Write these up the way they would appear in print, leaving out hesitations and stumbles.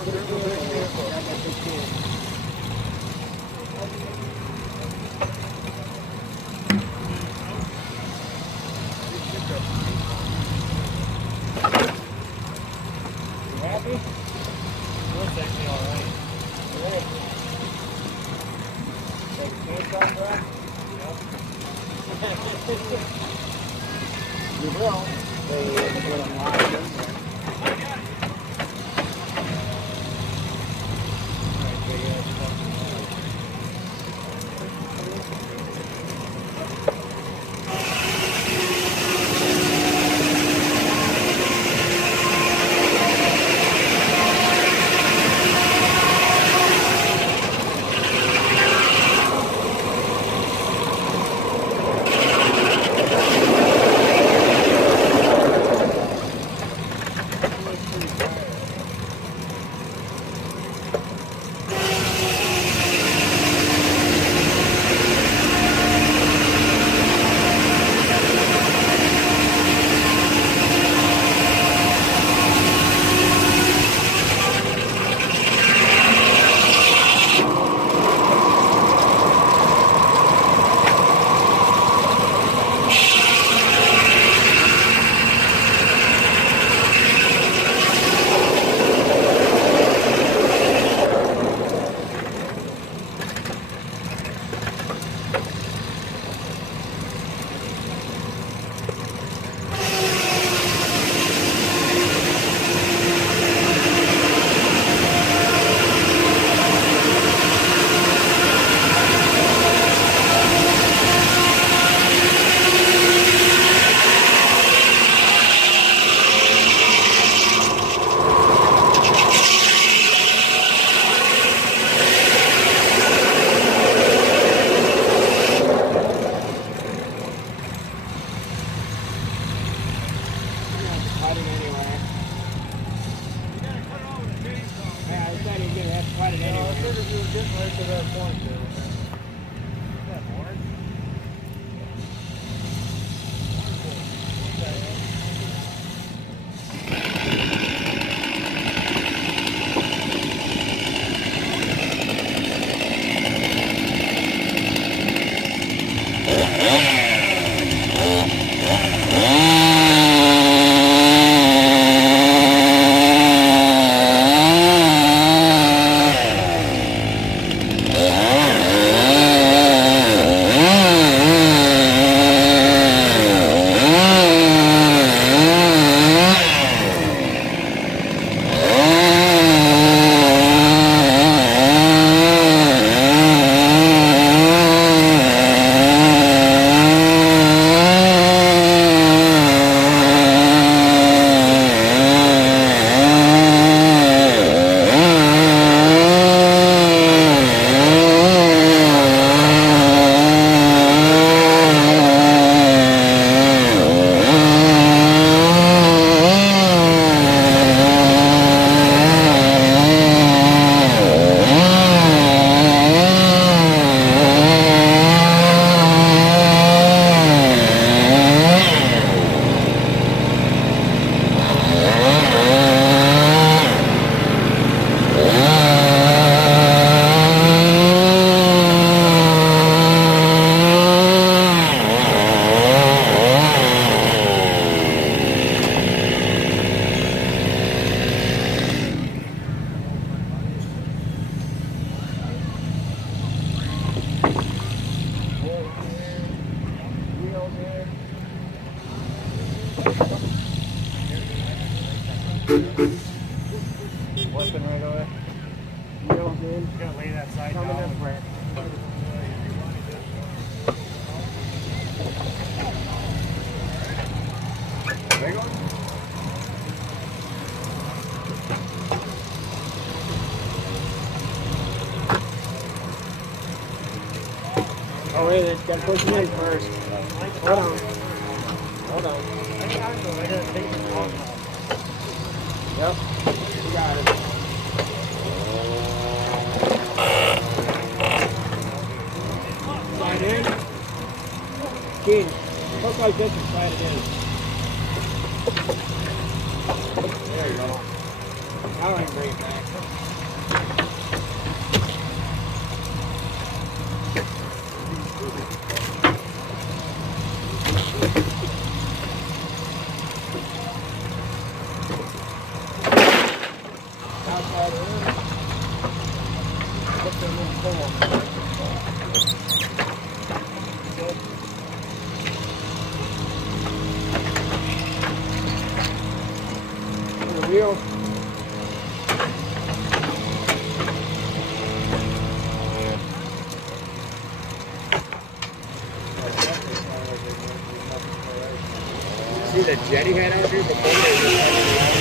Happy? Looks actually alright. Great. Take the case off, Brad? Yep. You will. They put them live in there. Flipping right away. Wheels in. Just gonna lay that side Coming down. in front. Big one? Oh, wait, it's gotta push him in first. Hold on. Hold on. Yep. You got it. Slide in. Keen. Hook like this and slide it in. There you go. Now I can bring it back. Outside of it. What's that little pole? The wheel. See the jetty had out here before they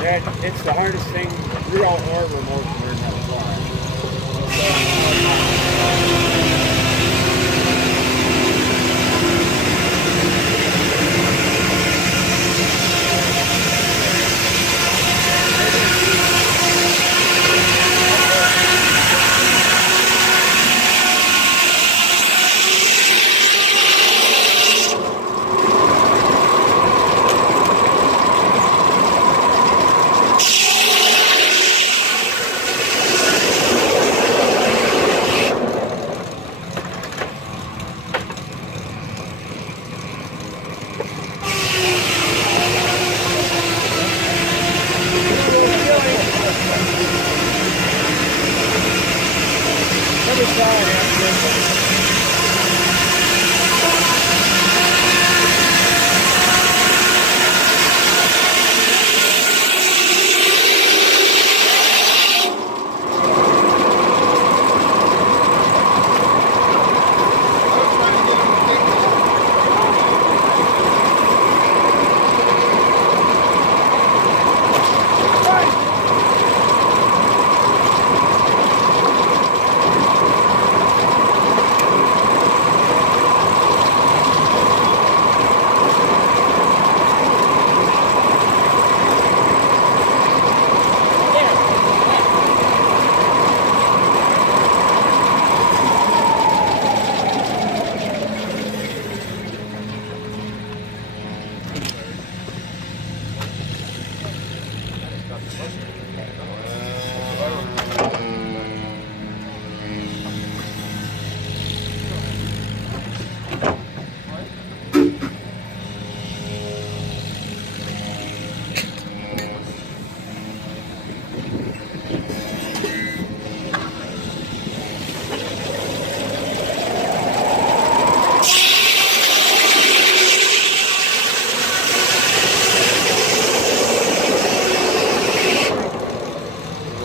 Yeah, it's the hardest thing. We're all hard remote to learn how to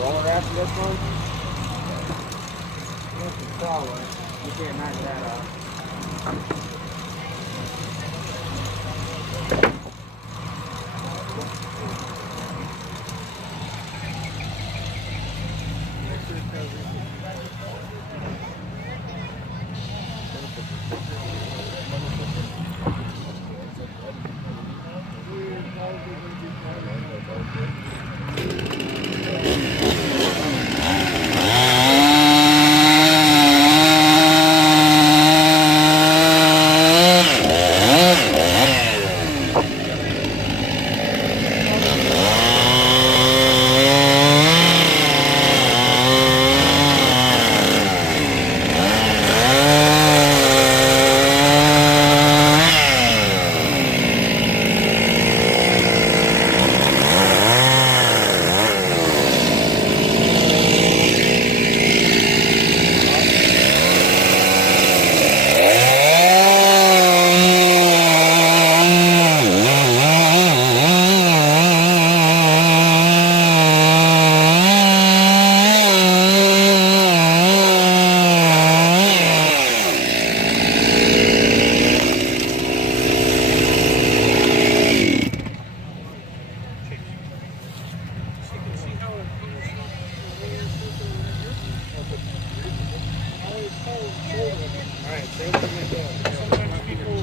roller after this one. That's the crawler. You can't knock that off. Alright, same thing again. Sometimes people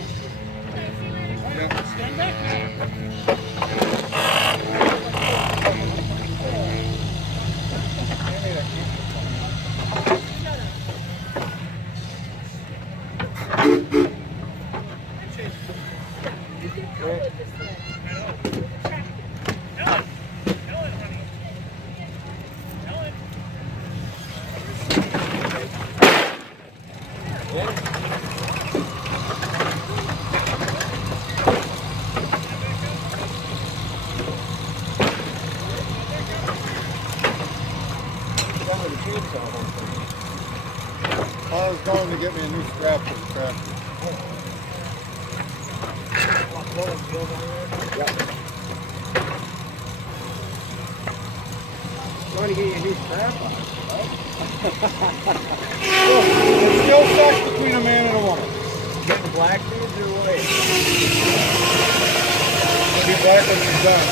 stand back now. I was going to get me a new strap for the tractor. Trying to get you a new strap on. There's still sex between a man and a woman. Getting black dudes or white? I'll be back when he's done.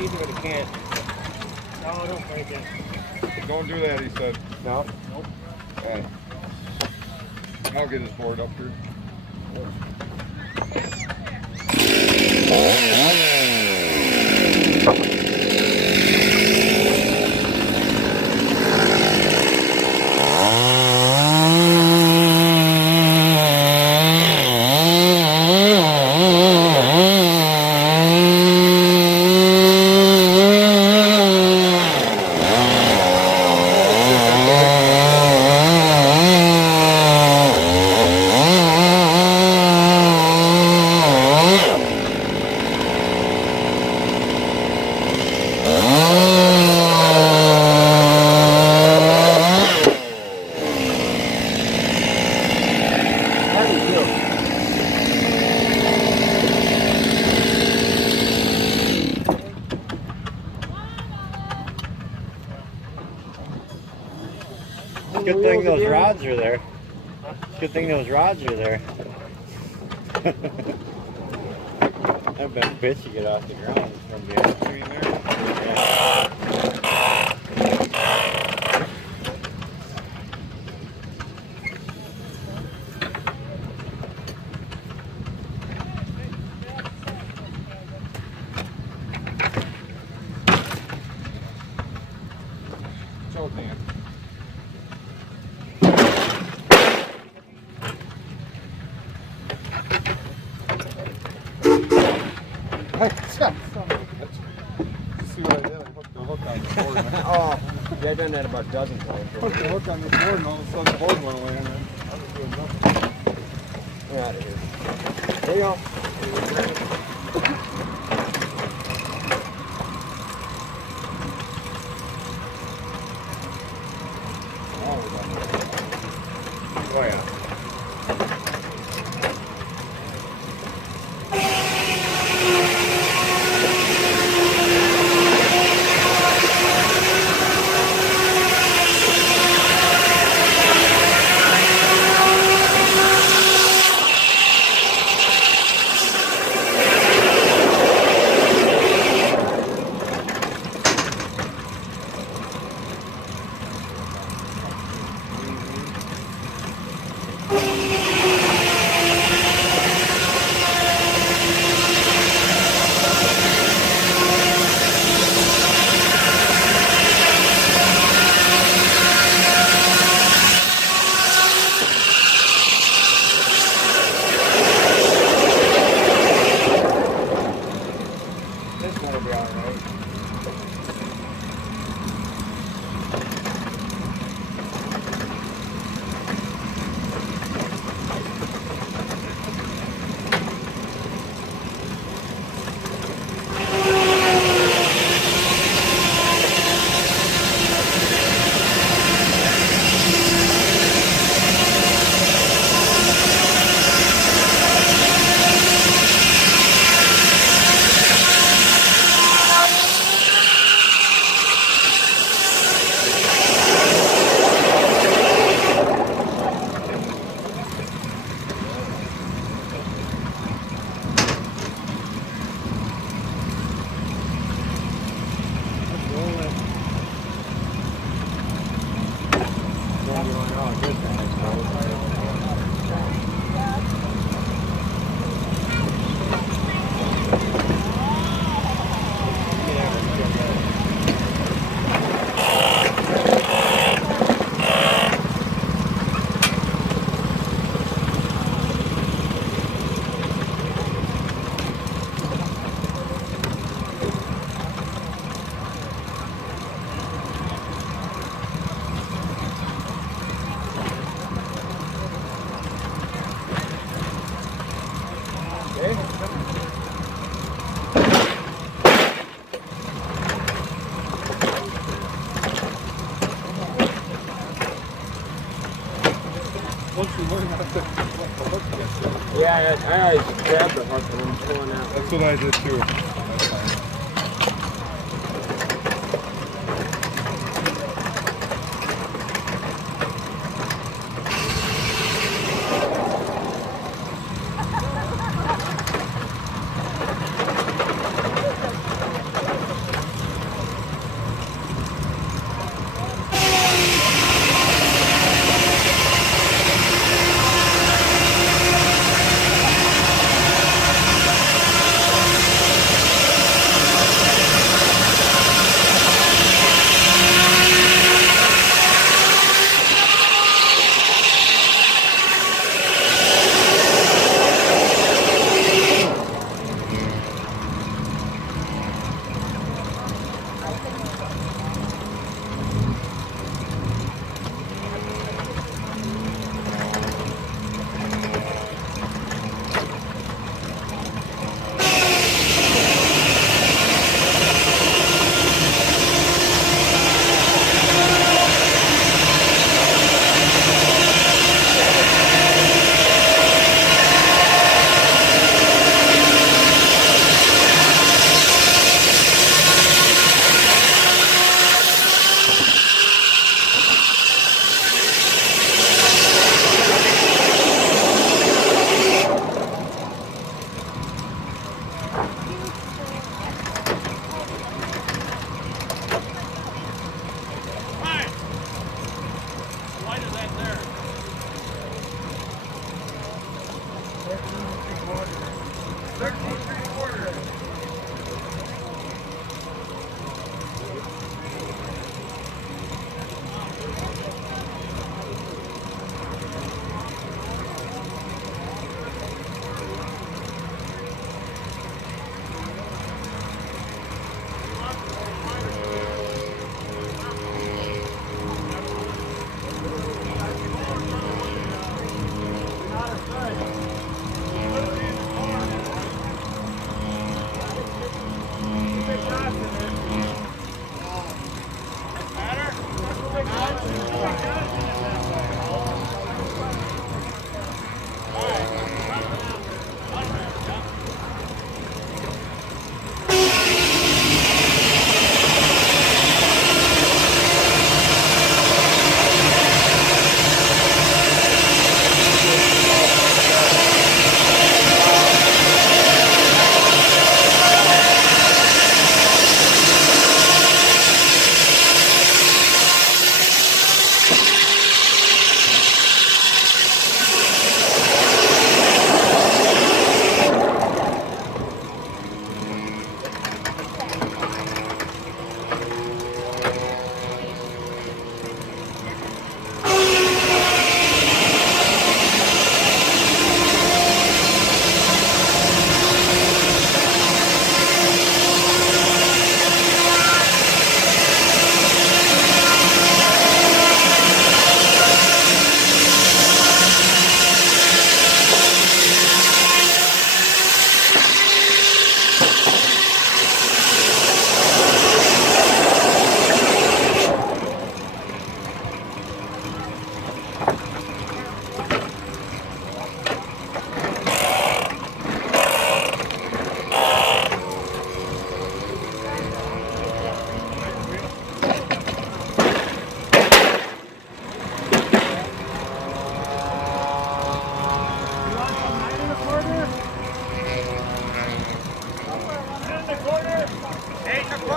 Easy, but it can't. No, don't break it. Don't do that, he said. No? Nope. Yeah. I'll get his board up here. Good thing those rods are there. Good thing those rods are there. I've been bitch to get off the ground. It's gonna be between there. Yeah. go, Dan. See what I did? I hooked the hook on the board. Oh, yeah, I've done that about a dozen times. Hooked the hook on the board and all of a sudden the board went away and then I was doing nothing. Get out of here. There you go. Oh yeah. This one will be all right. Once you learn how to let the hook get there. Yeah, I always grab the hook and I'm pulling out. That's what I did too. That's fine.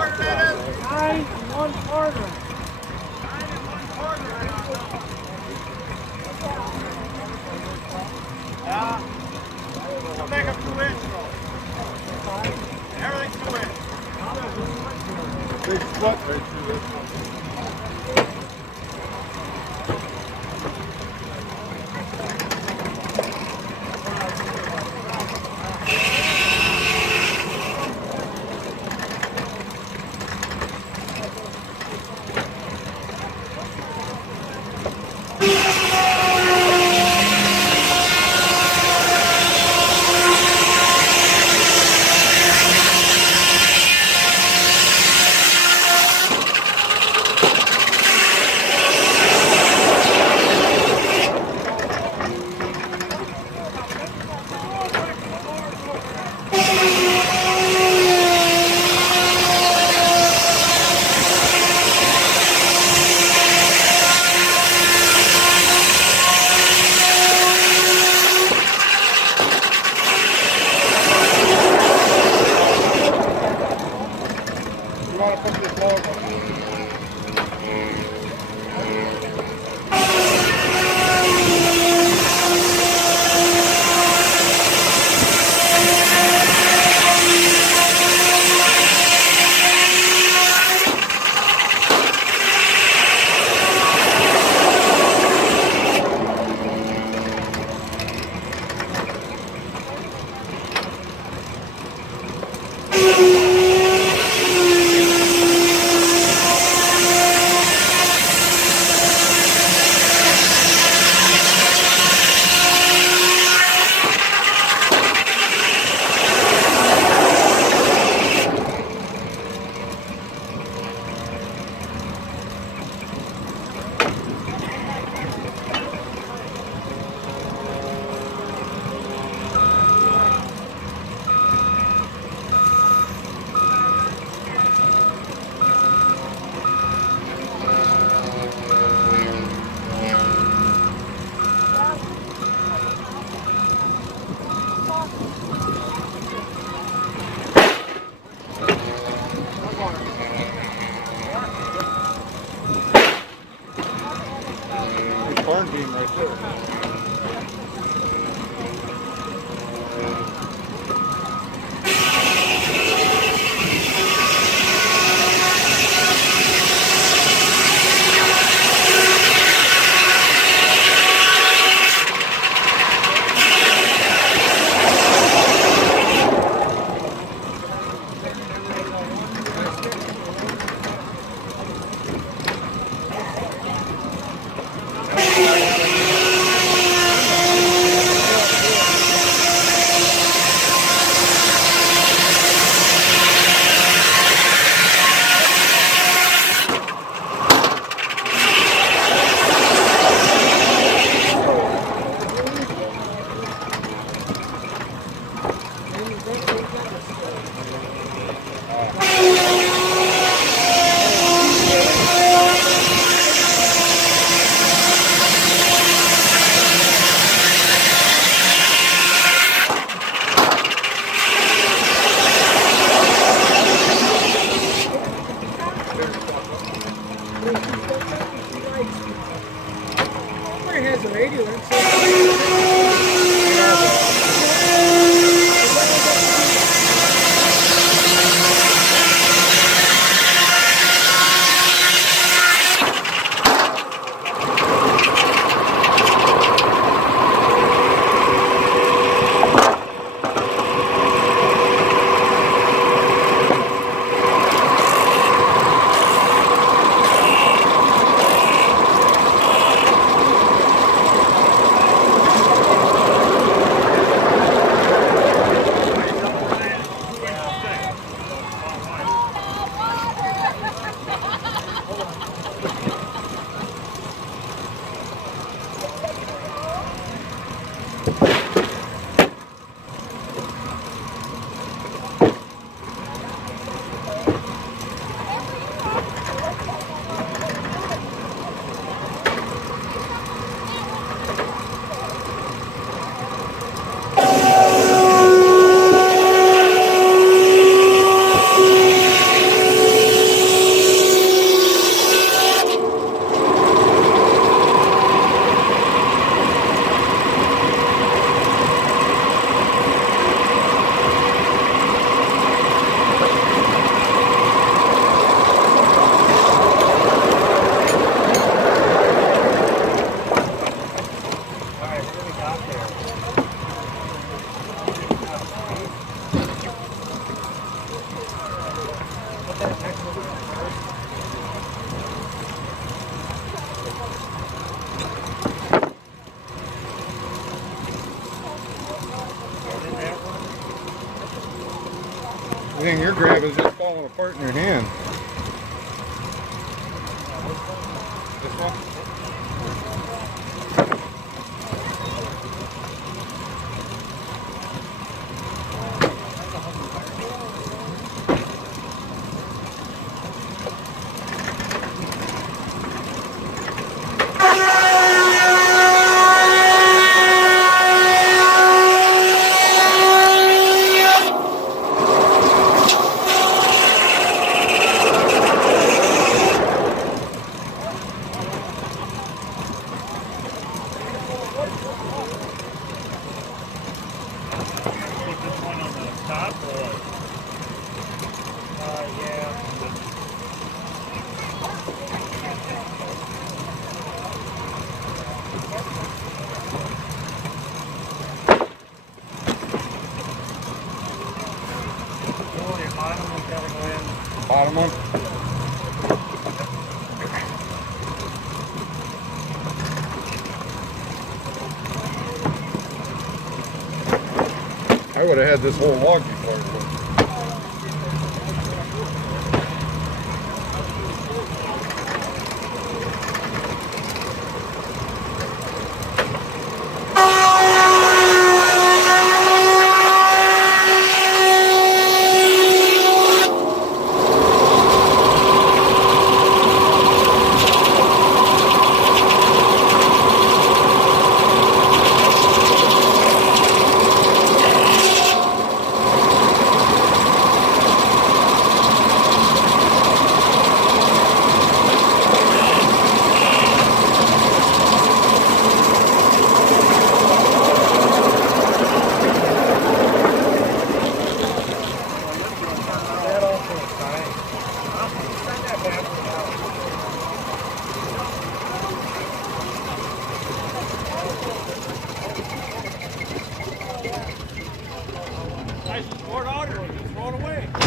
9 1/4. Yeah. I'll make them 2 inch though. Everything's 2 inch. Big split right through this one. You want to put this lower one? Farm beam right there. Everything you're grabbing is just falling apart in your hand. This one? Bottom one? I would have had this whole log before it went. Nice short order, just throw it away.